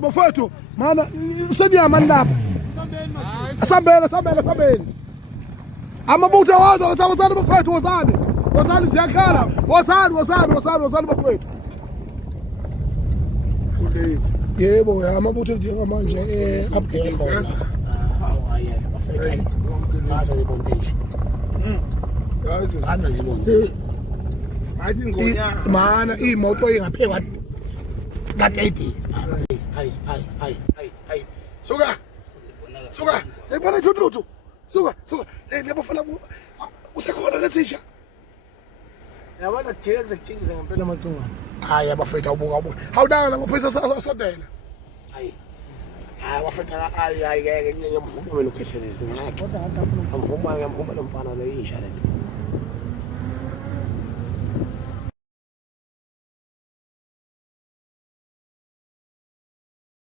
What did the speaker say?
Bafowethu mana seniyamani lapha. Asambele. Amabutho wazo wasabazana bafowethu wozani. Wozani ziyakhala. Wozani bafowethu. Yebo amabutho njengamanje abhekho. Bafowethu. Ngaza ngibondisha. Ngaza ngibondisha. Athi ngonya mana imoto ingaphekwa kateti. Hayi. Suka. Yibona thuthu. Suka. Lebafana usekhona lesisha. Yabona kujikisa ngempela amathunga. Hayi abafethu awubuka. Hawudanga ngophoyisa asodela. Hayi abafethu hayi ngiyamvuma mina ukhehlelezi ngakho. Amvuma lo mfana lo yisha lento.